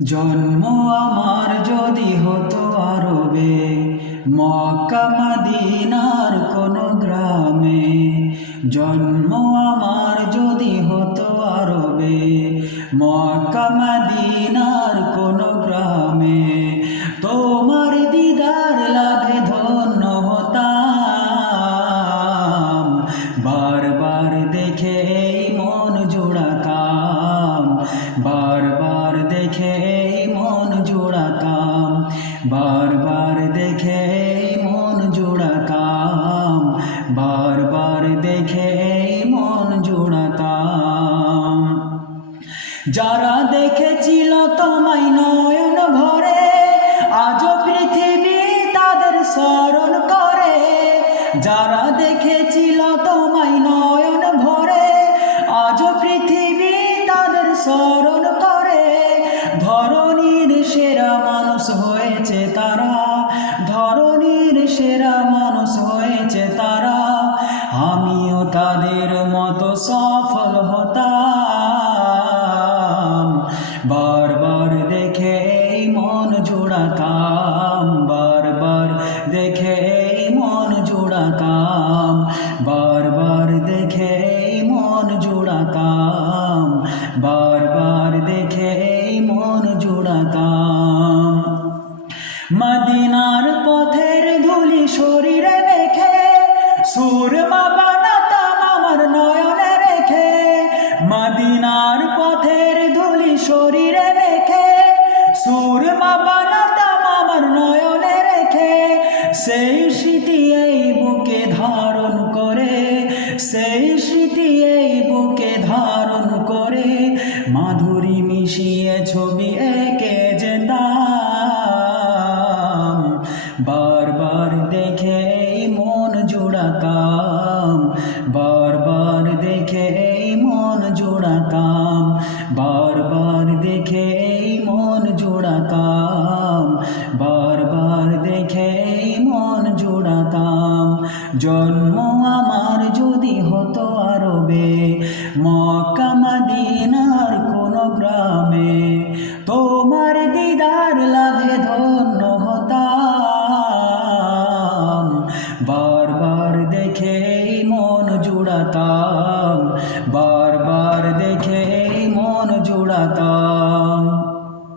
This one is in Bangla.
জন্ম আমার যদি হতো আরবে, মক্কা মদিনার কোনো গ্রামে। জন্ম আমার যদি হতো আরবে, মক্কা মদিনার কোনো গ্রামে। তোমার দিদার লাভে ধন্য হতাম, বারবার দেখে মন জোড়াতাম, বারবার দেখে মন জোড়াতাম, বারবার দেখে মন জোড়াতাম, বারবার দেখে মন জোড়াতাম। যারা দেখেছিল তোমায় নয়ন ভরে, আজও পৃথিবী তাদের স্মরণ করে। যারা দেখেছিল তোমায় নয়ন ভরে, আজও পৃথিবী তাদের স্মরণ করে। ধরণীর সেরা মানুষ হয়েছে তারা, ধরণীর সেরা মানুষ হয়েছে তারা। আমিও তাদের মতো সফল হতাম, বারবার দেখে মন জোড়াতাম, বারবার দেখে মন জোড়াতাম, বারবার দেখে মন জোড়াতাম, বারবার দেখে মন জোড়াতাম। মদিনার পথের ধুলি শরীরে মেখে, সুরমা বানাতাম আমার নয়নে রেখে। মদিনার পথের ধুলি শরীরে মেখে, সুরমা বানাতাম আমার নয়নে রেখে। সেই স্মৃতি এই বুকে ধারণ করে, সেই স্মৃতি এই বুকে ধারণ করে। মাধুরী মিশিয়ে ছবি এঁকে যেতাম, বারবার দেখে মন জোড়াতাম, বারবার দেখে মন জোড়াতাম, বারবার দেখে মন জোড়াতাম, বারবার দেখে মন জোড়াতাম। জন্ম আমার যদি হতো আরবে, মক্কা মদিনার কোনো গ্রামে।